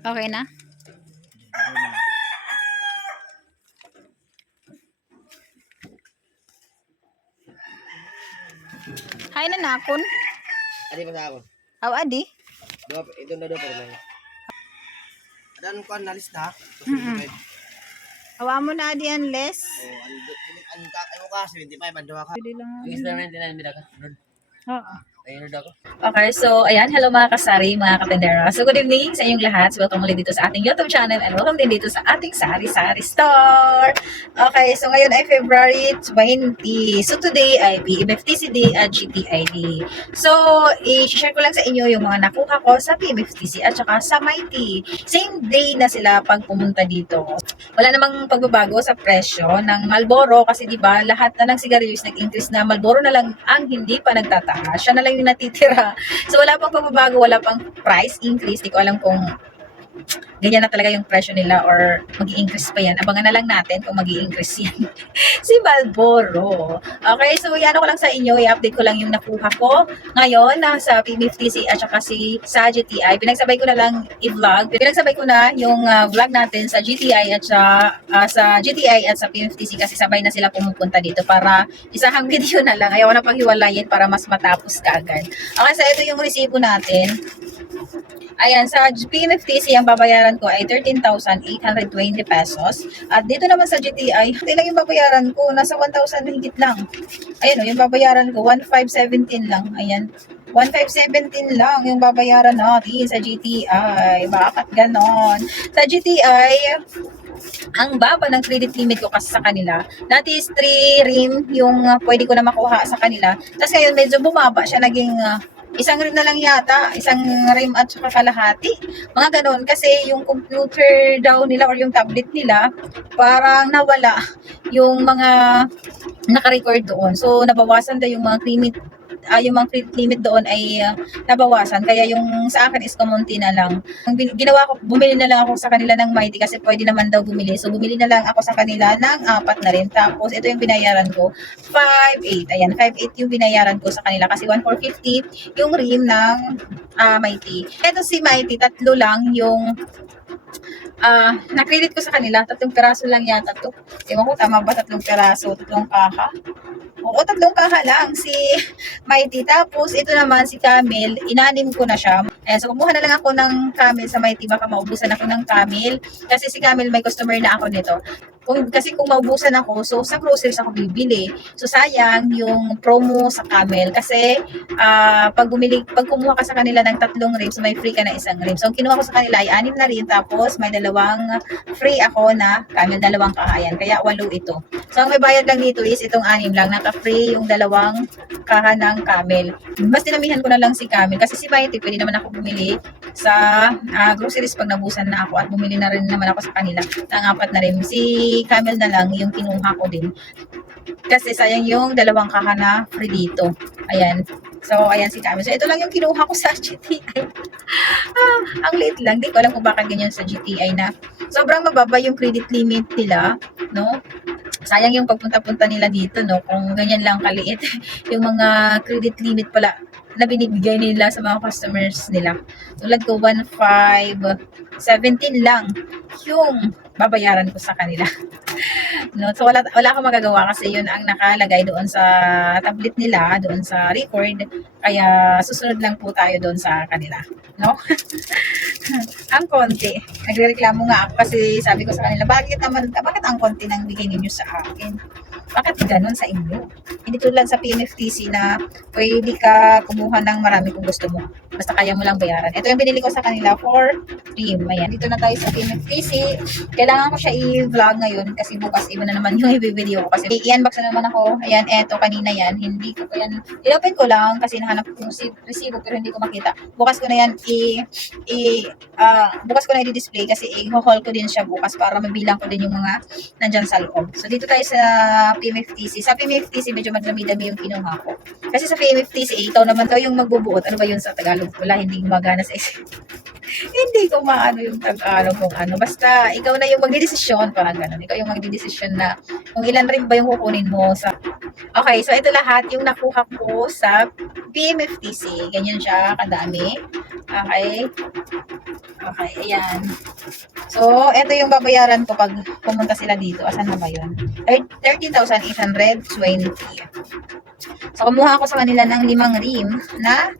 Okay na? Hay na nakon. Adi pa sa ako. Aw adi. Dua, ito na dua pa rin. Adan ko na. Mm-mm. Awa mo na adi unless. Oh, ang ang ang ka ano ka 75 ang duha ka. Pwede lang. Ang isda na din nila ka. Oo. Okay, so ayan, hello mga kasari, mga katendera. So good evening sa inyong lahat. So welcome ulit dito sa ating YouTube channel and welcome din dito sa ating Sari Sari Store. Okay, so ngayon ay February 20. So today ay PMFTC Day at GTI Day. So, i-share ko lang sa inyo yung mga nakuha ko sa PMFTC at saka sa Mighty. Same day na sila pag pumunta dito. Wala namang pagbabago sa presyo ng Malboro kasi di ba lahat na ng sigarilyos nag-increase na Malboro na lang ang hindi pa nagtataas. Siya na lang yung natitira. So wala pang pagbabago, wala pang price increase. Di ko alam kung ganyan na talaga yung presyo nila or mag increase pa yan. Abangan na lang natin kung mag increase yan. si Malboro. Okay, so yan ko lang sa inyo. I-update ko lang yung nakuha ko ngayon na sa P50C at saka si sa GTI. Pinagsabay ko na lang i-vlog. Pinagsabay ko na yung ah, vlog natin sa GTI at sa, ah, sa GTI at sa P50C kasi sabay na sila pumupunta dito para isahang video na lang. Ayaw na paghiwalayin para mas matapos kaagad. Okay, so ito yung resibo natin. Ayan, sa PMFTC, ang babayaran ko ay 13,820 pesos. At dito naman sa GTI, hindi lang yung babayaran ko, nasa 1,000 higit lang. Ayan o, yung babayaran ko, 1,517 lang. Ayan. 1,517 lang yung babayaran natin sa GTI. Bakit ganon? Sa GTI, ang baba ng credit limit ko kasi sa kanila. Dati is 3 rim yung uh, pwede ko na makuha sa kanila. Tapos ngayon medyo bumaba siya naging uh, isang rim na lang yata, isang rim at saka kalahati. Mga ganon kasi yung computer daw nila or yung tablet nila parang nawala yung mga naka-record doon. So nabawasan daw yung mga limit ah, yung mga credit limit doon ay ah, nabawasan. Kaya yung sa akin is kumunti na lang. Ang ginawa ko, bumili na lang ako sa kanila ng Mighty kasi pwede naman daw bumili. So, bumili na lang ako sa kanila ng apat na rin. Tapos, ito yung binayaran ko, 5.8. Ayan, 5.8 yung binayaran ko sa kanila kasi 1,450 yung rim ng ah, Mighty. Ito si Mighty, tatlo lang yung ah na-credit ko sa kanila. Tatlong peraso lang yata to. Ewan ko, tama ba? Tatlong peraso, tatlong kaha. Oo, tatlong kaha lang si Mighty. Tapos, ito naman si Camille, inanim ko na siya. Ayan, so, kumuha na lang ako ng Camille sa Mighty. Baka maubusan ako ng Camille. Kasi si Camille, may customer na ako nito. Kung, kasi kung maubusan ako, so sa groceries ako bibili. So, sayang yung promo sa Camel. Kasi, ah pag bumili, pag kumuha ka sa kanila ng tatlong ribs, may free ka na isang rib. So, ang kinuha ko sa kanila ay anim na rin. Tapos, may dalawang free ako na Camel, dalawang kahayan. Kaya, walo ito. So, ang may bayad lang dito is itong anim lang. Naka-free yung dalawang kaha ng Camel. Mas dinamihan ko na lang si Camel. Kasi si Mighty, pwede naman ako bumili sa ah, groceries pag nabusan na ako. At bumili na rin naman ako sa kanila ng apat na rin. Si Camel na lang yung kinuha ko din. Kasi sayang yung dalawang kaha na free dito. Ayan. So, ayan si Camel. So, ito lang yung kinuha ko sa GTI. ah, ang liit lang. Di ko alam kung bakit ganyan sa GTI na sobrang mababa yung credit limit nila. No? sayang yung pagpunta-punta nila dito, no? Kung ganyan lang kaliit, yung mga credit limit pala na binibigay nila sa mga customers nila. Tulad ko, 1,517 lang yung babayaran ko sa kanila. no? So, wala, wala akong magagawa kasi yun ang nakalagay doon sa tablet nila, doon sa record. Kaya, susunod lang po tayo doon sa kanila. No? ang konti. Nagrereklamo nga ako kasi sabi ko sa kanila, bakit naman, bakit ang konti nang bigay ninyo sa akin? Bakit ganun sa inyo? Hindi tulad sa PMFTC na pwede ka kumuha ng marami kung gusto mo. Basta kaya mo lang bayaran. Ito yung binili ko sa kanila for cream. Ayan, dito na tayo sa PMFTC. Kailangan ko siya i-vlog ngayon kasi bukas iba na naman yung i-video ko. Kasi i-unbox na naman ako. Ayan, eto kanina yan. Hindi ko pa yan. Inopen ko lang kasi nahanap ko yung resi- resibo pero hindi ko makita. Bukas ko na yan i, i ah, bukas ko na i-display kasi i-haul ko din siya bukas para mabilang ko din yung mga nandyan sa loob. So, dito tayo sa PMFTC. Sa PMFTC, medyo madami-dami yung kinuha ko. Kasi sa PMFTC, ikaw naman daw yung magbubuot. Ano ba yun sa Tagalog? Wala, hindi gumagana sa isip. hindi ko maano yung tag-ano kung ano. Basta, ikaw na yung magdidesisyon, parang ganun. Ikaw yung magdidesisyon na kung ilan rin ba yung kukunin mo sa... Okay, so ito lahat yung nakuha ko sa PMFTC. Ganyan siya, kadami. Okay. Okay, ayan. So, ito yung babayaran ko pag pumunta sila dito. Asan na ba yun? Thir- 13,820. So, kumuha ako sa kanila ng limang rim na,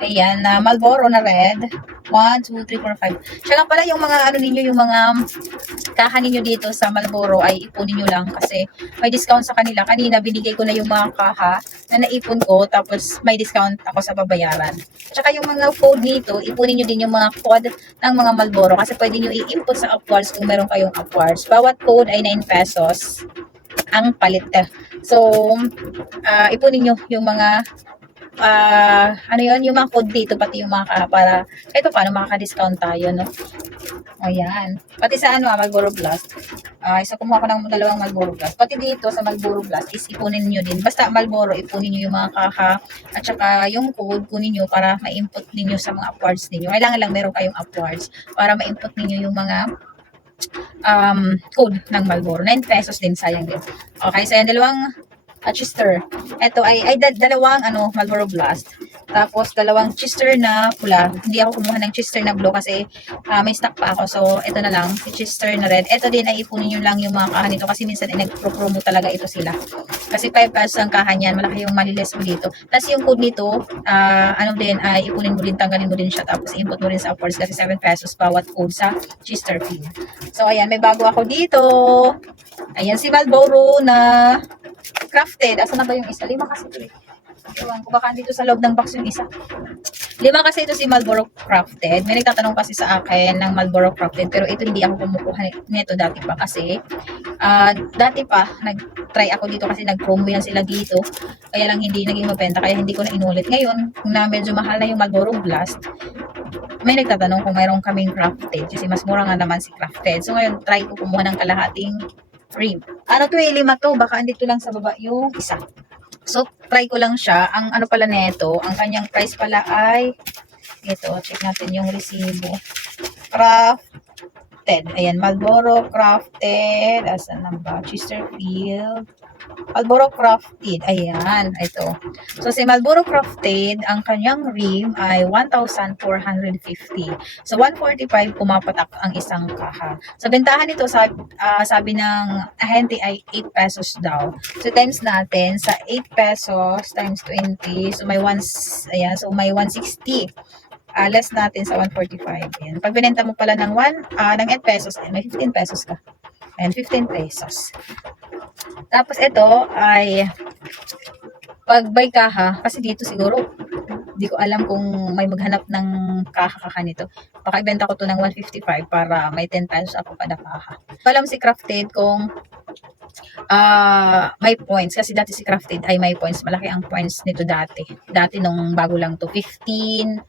ayan, na Marlboro na red. 1, 2, 3, 4, 5. Siya lang pala yung mga, ano ninyo, yung mga kaha ninyo dito sa Marlboro ay ipunin nyo lang kasi may discount sa kanila. Kanina, binigay ko na yung mga kaha na naipon ko tapos may discount ako sa babayaran. Tsaka yung mga code dito, ipunin nyo din yung mga code ng mga Marlboro kasi pwede nyo i-input sa Upwards kung meron kayong Upwards. Bawat code ay 9 pesos ang palit. So, ah ipunin nyo yung mga ah ano yun, yung mga code dito, pati yung mga para pa paano makaka-discount tayo, no? Ayan. Pati sa ano, ah, Marlboro Blast. Ah, so kumuha ko ng dalawang Marlboro Blast. Pati dito sa Marlboro Blast is ipunin nyo din. Basta Marlboro, ipunin nyo yung mga kaka at saka yung code kunin nyo para ma-input ninyo sa mga upwards ninyo. Kailangan lang meron kayong upwards para ma-input ninyo yung mga um, code ng Marlboro. 9 pesos din, sayang din. Okay, so yan, dalawang uh, Chester. Ito ay, ay da- dalawang ano, Marlboro Blast. Tapos, dalawang Chester na pula. Hindi ako kumuha ng Chester na blue kasi ah, may stock pa ako. So, ito na lang, si Chester na red. Ito din ay ipunin nyo lang yung mga kahan nito kasi minsan ay nag-promo talaga ito sila. Kasi 5 pesos ang kahan yan. Malaki yung maliles mo dito. Tapos yung code nito, ah, ano din, ay ipunin mo din, tanggalin mo din siya. Tapos input mo rin sa upwards kasi 7 pesos bawat code sa Chesterfield. So, ayan, may bago ako dito. Ayan si Marlboro na crafted. Asa na ba yung isa? Lima kasi ito eh. Ko, baka dito sa loob ng box yung isa. Lima kasi ito si Marlboro Crafted. May nagtatanong kasi sa akin ng Marlboro Crafted pero ito hindi ako kumukuha nito dati pa kasi ah, dati pa nag-try ako dito kasi nag-promo yan sila dito. Kaya lang hindi naging mabenta kaya hindi ko na inulit. Ngayon, na medyo mahal na yung Marlboro Blast, may nagtatanong kung mayroon kaming crafted kasi mas mura nga naman si crafted. So ngayon, try ko kumuha ng kalahating rim. Ano to eh, lima to. Baka andito lang sa baba yung isa. So, try ko lang siya. Ang ano pala nito, ang kanyang price pala ay ito, check natin yung resibo. Crafted. Ayan, Marlboro Crafted. Asan na ba? Chesterfield. Marlboro Crafted. Ayan, ito. So, si Marlboro Crafted, ang kanyang rim ay 1,450. So, 145 pumapatak ang isang kaha. Sa bentahan nito, sabi, ah, sabi ng ahente ay 8 pesos daw. So, times natin sa 8 pesos times 20. So, may 1, ayan, so may 160. Ah, less natin sa 145. Ayan. Pag binenta mo pala ng 1, ah, ng 8 pesos, ayan, may 15 pesos ka. Ayan, 15 pesos. Tapos ito ay pag by kaha, kasi dito siguro, hindi ko alam kung may maghanap ng kaha-kaha nito. Baka ko to ng 155 para may 10 pesos ako kada kaha. Alam si Crafted kung ah may points. Kasi dati si Crafted ay may points. Malaki ang points nito dati. Dati nung bago lang to 15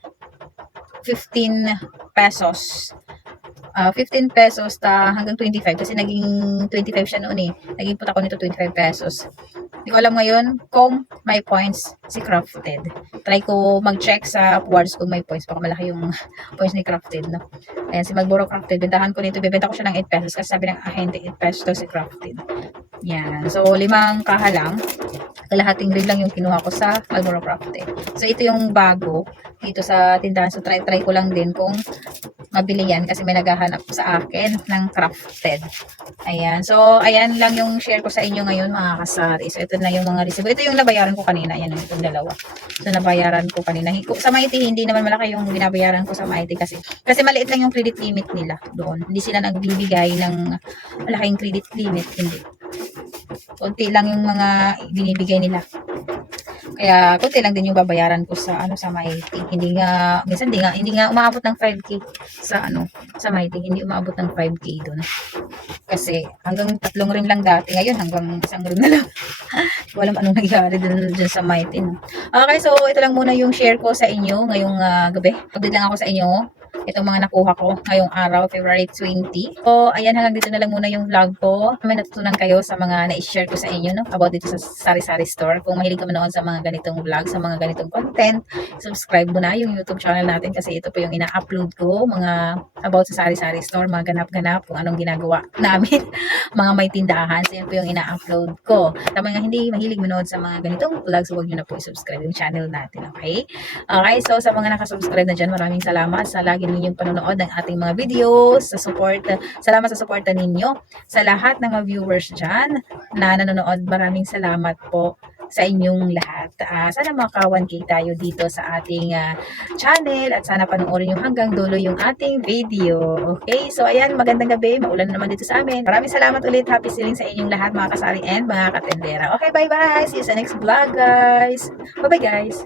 15 pesos. Ah, 15 pesos ta hanggang 25 kasi naging 25 siya noon eh. Naging put ako nito 25 pesos. Hindi ko alam ngayon kung may points si Crafted. Try ko mag-check sa Upwards kung may points. Baka malaki yung points ni Crafted. No? Ayan, si Marlboro Crafted. Bentahan ko nito. Bibenta ko siya ng 8 pesos kasi sabi ng ahente 8 pesos daw si Crafted. Yan. So, limang kaha lang. Kalahating rin lang yung kinuha ko sa Marlboro Crafted. So, ito yung bago dito sa tindahan. So, try-try ko lang din kung mabili yan kasi may naghahanap sa akin ng crafted. Ayan. So, ayan lang yung share ko sa inyo ngayon mga kasari. So, ito na yung mga resibo. Ito yung nabayaran ko kanina. Ayan, itong dalawa. So, nabayaran ko kanina. Sa Mighty, hindi naman malaki yung binabayaran ko sa Mighty kasi kasi maliit lang yung credit limit nila doon. Hindi sila nagbibigay ng malaking credit limit. Hindi. Kunti lang yung mga binibigay nila. Kaya kunti lang din yung babayaran ko sa ano sa Mighty. Hindi nga minsan hindi nga hindi nga umaabot ng 5k sa ano sa Mighty. Hindi umaabot ng 5k doon. Kasi hanggang tatlong rim lang dati. Ngayon hanggang isang rim na lang. Alam anong nangyari dun, dun sa Mighty. no. Okay, so ito lang muna yung share ko sa inyo ngayong ah, gabi. Update lang ako sa inyo itong mga nakuha ko ngayong araw, February 20. So, ayan, hanggang dito na lang muna yung vlog ko. May natutunan kayo sa mga na-share ko sa inyo, no? About dito sa Sari Sari Store. Kung mahilig ka manood sa mga ganitong vlog, sa mga ganitong content, subscribe mo na yung YouTube channel natin kasi ito po yung ina-upload ko, mga about sa Sari Sari Store, mga ganap-ganap, kung anong ginagawa namin, mga may tindahan. So, yun po yung ina-upload ko. Sa mga hindi mahilig manood sa mga ganitong vlogs, huwag nyo na po i-subscribe yung channel natin, okay? Okay, so sa mga nakasubscribe na dyan, maraming salamat sa lagi ninyong panonood ng ating mga videos, sa support, salamat sa suporta ninyo. Sa lahat ng mga viewers dyan na nanonood, maraming salamat po sa inyong lahat. Ah, sana maka 1K tayo dito sa ating ah, channel at sana panoorin nyo hanggang dulo yung ating video. Okay, so ayan, magandang gabi. Maulan na naman dito sa amin. Maraming salamat ulit. Happy selling sa inyong lahat mga kasari and mga katendera. Okay, bye-bye. See you sa next vlog, guys. Bye-bye, guys.